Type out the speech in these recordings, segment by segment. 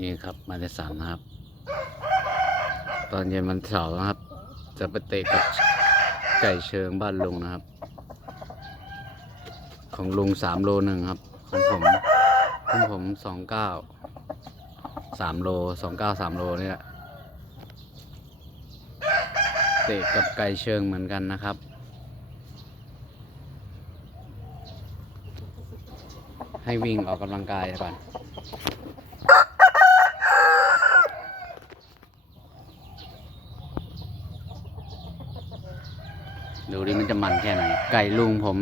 นี่ครับมาในสันนะครับ ตอนเย็นวันเสาร์นะครับ จะไปเตะกับไก่เชิงบ้านลุงนะครับ ของลุงสามโลหนึ่งครับ ของผมของผมสองเก้าสามโลสองเก้าสามโลเนี่ยเตะกับไก่เชิงเหมือนกันนะครับให้วิ่งออกกำลังกายก่อน ดูดิมันจะมันแค่ไหน ไก่ลุงผม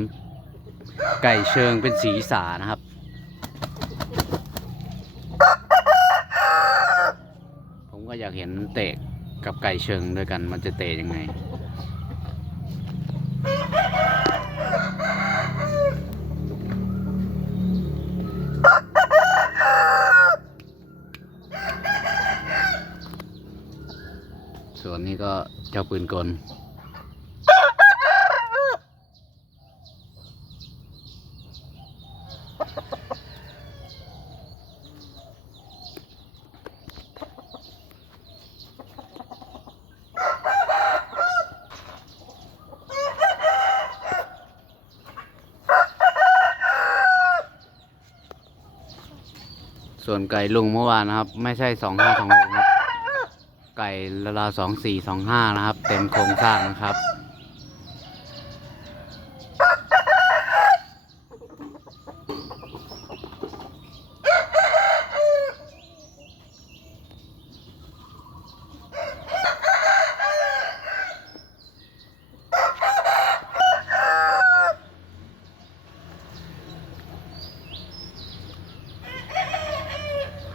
ไก่เชิงเป็นสีสานะครับ ผมก็อยากเห็นเตะกับไก่เชิงด้วยกันมันจะเตะยังไงส่วนนี้ก็เจ้าปืนกล ส่วนไก่ลุงเมื่อวานนะครับ ไม่ใช่สองห้าสองหกครับ ไก่ละลาสองสี่สองห้านะครับ เต็มโครงสร้างนะครับ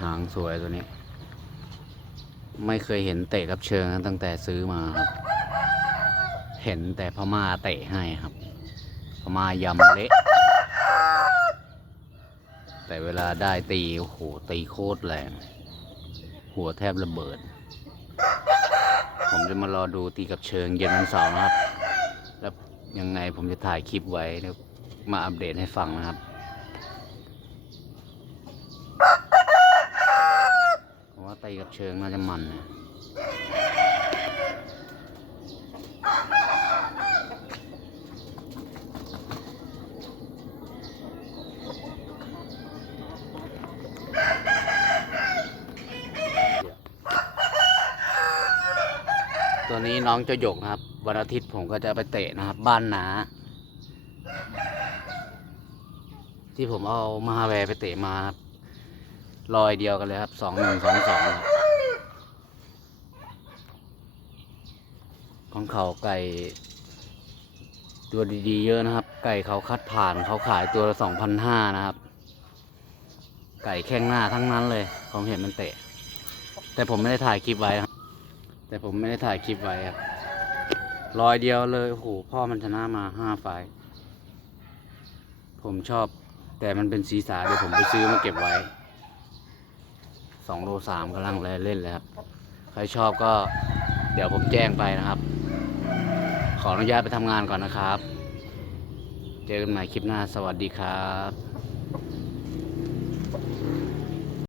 หางสวยตัวนี้ ไม่เคยเห็นเตะกับเชิงตั้งแต่ซื้อมาครับ เห็นแต่พม่าเตะให้ครับ พม่ายำเละ แต่เวลาได้ตี โอ้โห ตีโคตรแรง หัวแทบระเบิด ผมจะมารอดูตีกับเชิงเย็นวันเสาร์นะครับ แล้วยังไงผมจะถ่ายคลิปไว้แล้วมาอัปเดตให้ฟังนะครับ ผมว่าตีกั บเชิงน่าจะมันนะตัวนี้น้องเจะหยกนะครับ วันอาทิตย์ผมก็จะไปเตะนะครับ บ้านนา ที่ผมเอามาฮาแวไปเตะมาครับ รอยเดียวกันเลยครับสองหนึ่งสองสองของ เขาไก่ตัวดีๆเยอะนะครับ ไก่เขาคัดผ่านเขาขายตัวละสองพันห้านะครับ ไก่แข้งหน้าทั้งนั้นเลยผมเห็นมันเตะ แต่ผมไม่ได้ถ่ายคลิปไว้ครับแต่ผมไม่ได้ถ่ายคลิปไว้ครับรอยเดียวเลยโอ้โหพ่อมันชนะมาห้าไฟผมชอบ แต่มันเป็นสีสาเดี๋ยวผมไปซื้อมาเก็บไว้สองโลสามกำลังเลยเล่นเลยครับ ใครชอบก็เดี๋ยวผมแจ้งไปนะครับ ขออนุญาตไปทำงานก่อนนะครับ เจอกันใหม่คลิปหน้า สวัสดีครับ